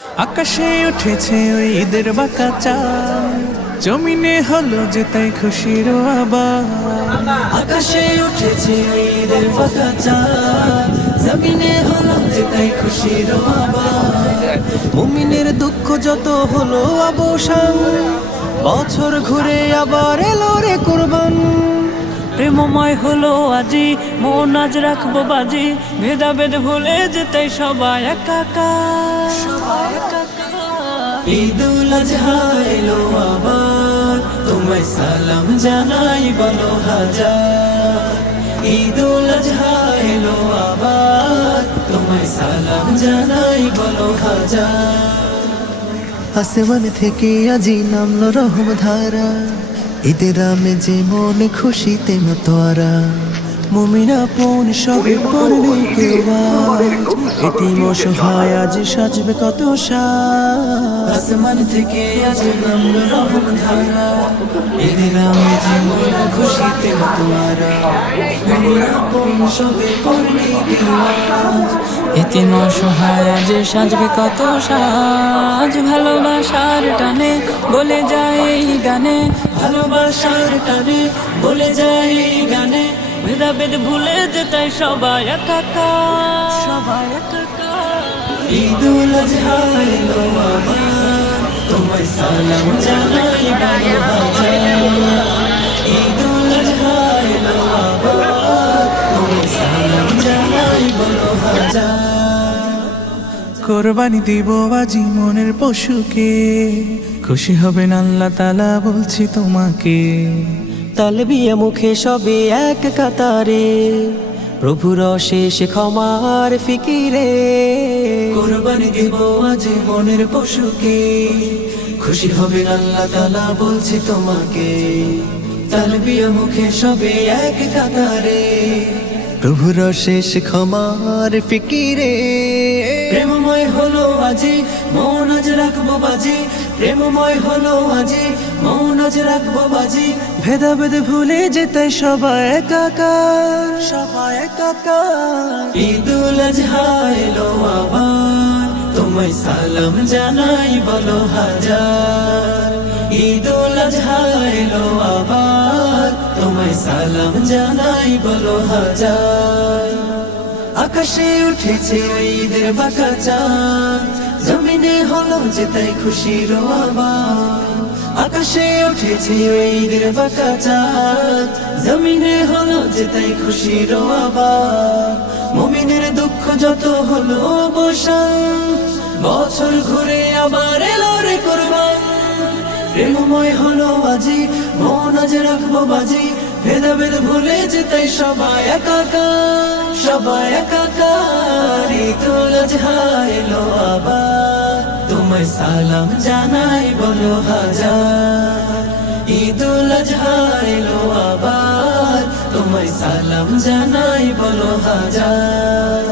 আকাশে উঠেছে ঈদের বাঁকা চাঁদ জমিনে হলো যে তাই খুশির আবার। আকাশে উঠেছে ঈদের পাতা চাঁদ জমিনে হলো যে তাই খুশির আবার। মুমিনের দুঃখ যত হলো অবসান। বছর ঘুরে আবার এলো প্রেমময় হলো আজি, মন আজ রাখব বাজি। ভেদাভেদ ভুলে যেতে সবাই একাকার। সবাই একাকার। ঈদুল আজহা এলো আবার। তোমায় সালাম জানাই বলো হাজার। ঈদুল আজহা এলো আবার। তোমায় সালাম জানাই বলো হাজার। আসমান থেকে আজি নামলো রহম ধারা ঈদের আমেজে মনে খুশিতে মতোয়ারা, মুমিনা পন সবে পড়বে কেউ এটি মসহায় আজ সাজবে কত আসমান থেকে আজ নামলো রহম ধারা। ঈদের আমেজে মনে খুশিতে মতোয়ারা, মুমিনা পন সবে পড়বে কেউ এতিম অসহায় আজ সাজবে কত সাজ। ভালোবাসার টানে বলে যায় এই গানে ভালোবাসার টানে বলে যায় গানে। ভেদাভেদ ভুলে যেতে সবাই একাকার সবাই একাকার ঈদুল আজহা এলো আবার তোমায় সালাম জানাই ঈদুল আজহা এলো আবার তোমায় সালাম জানাই বলো হাজার কোরবানি দিব আজি মনের পশুকে। খুশি হবেন আল্লাহ তালা বলছি তোমাকে। তালবিয়া মুখে সবে এক কাতারে প্রভুর শেষ ক্ষমার ফিকিরে। কোরবানি দেব আজ মনের পশুকে। খুশি হবে আল্লাহ তালা বলছি তোমাকে। তালবিয়া মুখে সবে এক কাতারে। প্রভুর শেষ ক্ষমার ফিকিরে। প্রেমময় হলো আজি মন আজ রাখব বাজি। প্রেমময় হলো আজি মন আজ রাখব বাজি। ভেদাভেদ ভুলে যেতে সবাই একাকার। সবাই একাকার। ঈদুল আজহা এলো আবার। তোমায় সালাম জানাই বলো হাজার। ঈদুল আজহা এলো আবার তোমায় সালাম জানাই, বলো হাজার। আকাশে উঠেছে ঈদের বাঁকা চাঁদ, জমিনে হলো যে তাই খুশির আবার আকাশে উঠেছে ঈদের বাঁকা চাঁদ, জমিনে হলো যে তাই খুশির আবার মুমিনের দুঃখ যত হলো অবসান বছর ঘুরে আবার এলো রে প্রেমময় হলো আজি, মন আজ রাখব বাজি। ভেদাভেদ ভুলে যেতে সবাই একাকার সবাই একাকার। ঈদুল আজহা এলো আবার, তোমায় সালাম জানাই বলো হাজার। ঈদুল আজহা এলো আবার, তোমায় সালাম জানাই বলো হাজার।